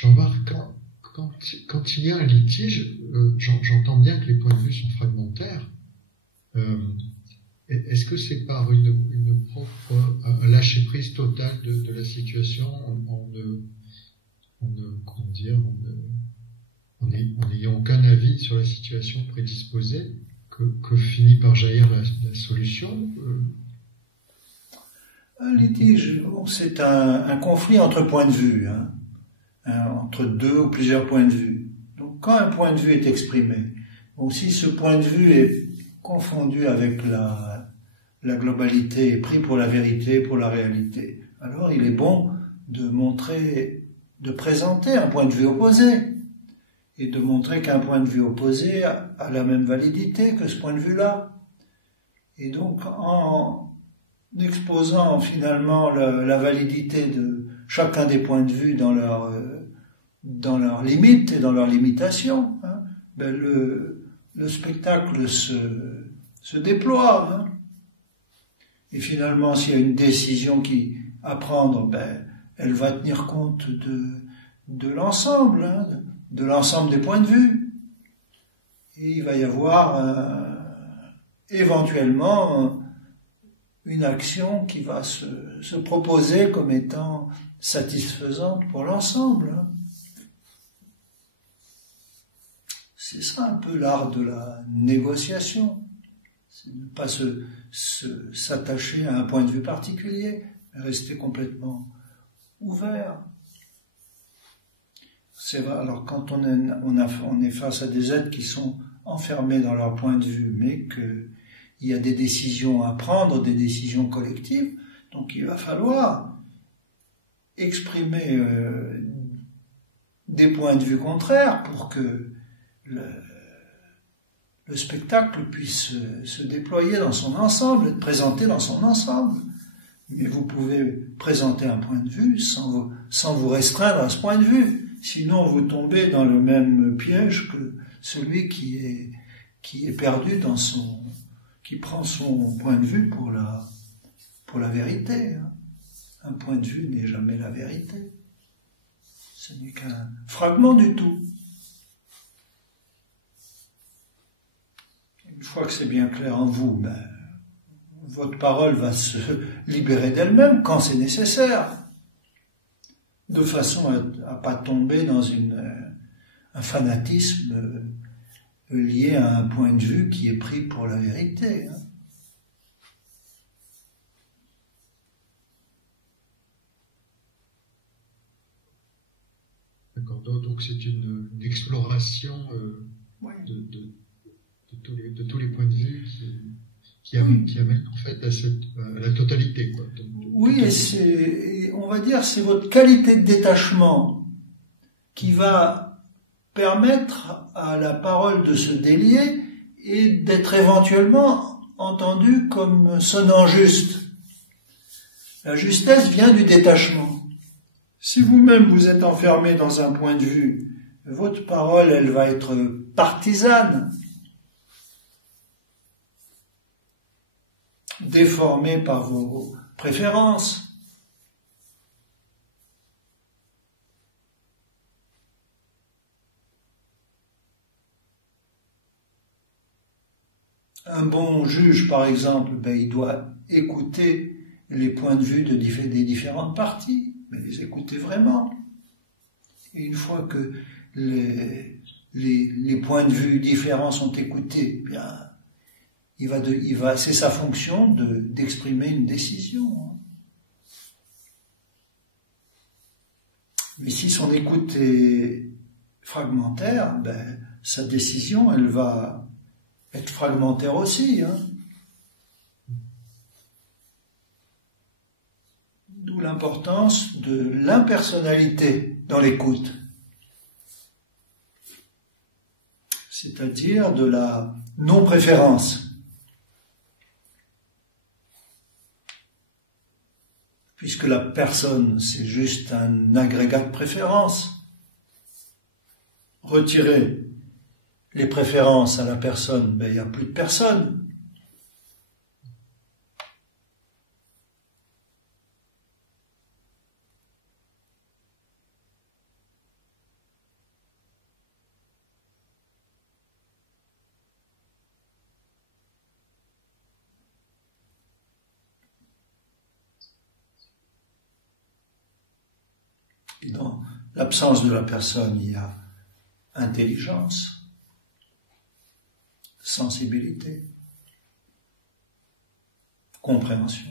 Jean-Marc, quand il y a un litige, j'entends bien que les points de vue sont fragmentaires. Est-ce que c'est par un lâcher-prise total de la situation, en n'ayant aucun avis sur la situation prédisposée, que finit par jaillir la solution? Un litige, c'est un conflit entre points de vue, entre deux ou plusieurs points de vue. Donc quand un point de vue est exprimé, si ce point de vue est confondu avec la globalité, pris pour la vérité, pour la réalité, alors il est bon de présenter un point de vue opposé, et de montrer qu'un point de vue opposé a la même validité que ce point de vue-là. Et donc, en exposant finalement la validité de chacun des points de vue dans leurs limites et dans leurs limitations, le spectacle se déploie. Et finalement, s'il y a une décision à prendre, elle va tenir compte de l'ensemble, de l'ensemble des points de vue. Et il va y avoir éventuellement une action qui va se proposer comme étant satisfaisante pour l'ensemble. C'est ça un peu l'art de la négociation. C'est ne pas s'attacher à un point de vue particulier, mais rester complètement ouvert. C'est vrai, alors quand on est face à des êtres qui sont enfermés dans leur point de vue, mais qu'il y a des décisions à prendre, des décisions collectives, donc il va falloir exprimer des points de vue contraires pour que le spectacle puisse se déployer dans son ensemble, être présenté dans son ensemble. Mais vous pouvez présenter un point de vue sans vous restreindre à ce point de vue. Sinon, vous tombez dans le même piège que celui qui est perdu qui prend son point de vue pour la vérité. Un point de vue n'est jamais la vérité. Ce n'est qu'un fragment du tout. Une fois que c'est bien clair en vous, votre parole va se libérer d'elle-même quand c'est nécessaire, de façon à pas tomber dans un fanatisme lié à un point de vue qui est pris pour la vérité. D'accord, donc c'est une exploration de tous les points de vue qui amène en fait à la totalité, quoi. Oui, et on va dire, c'est votre qualité de détachement qui va permettre à la parole de se délier et d'être éventuellement entendue comme sonnant juste. La justesse vient du détachement. Si vous-même vous êtes enfermé dans un point de vue, votre parole, elle va être partisane, déformée par vos préférences. Un bon juge, par exemple, il doit écouter les points de vue des différentes parties, mais les écouter vraiment. Et une fois que les points de vue différents sont écoutés, c'est sa fonction d'exprimer une décision. Mais si son écoute est fragmentaire, sa décision, elle va être fragmentaire aussi. D'où l'importance de l'impersonnalité dans l'écoute. C'est-à-dire de la non-préférence. Puisque la personne, c'est juste un agrégat de préférence. Retirer les préférences à la personne, il n'y a plus de personne. l'absence de la personne, il y a intelligence, sensibilité, compréhension.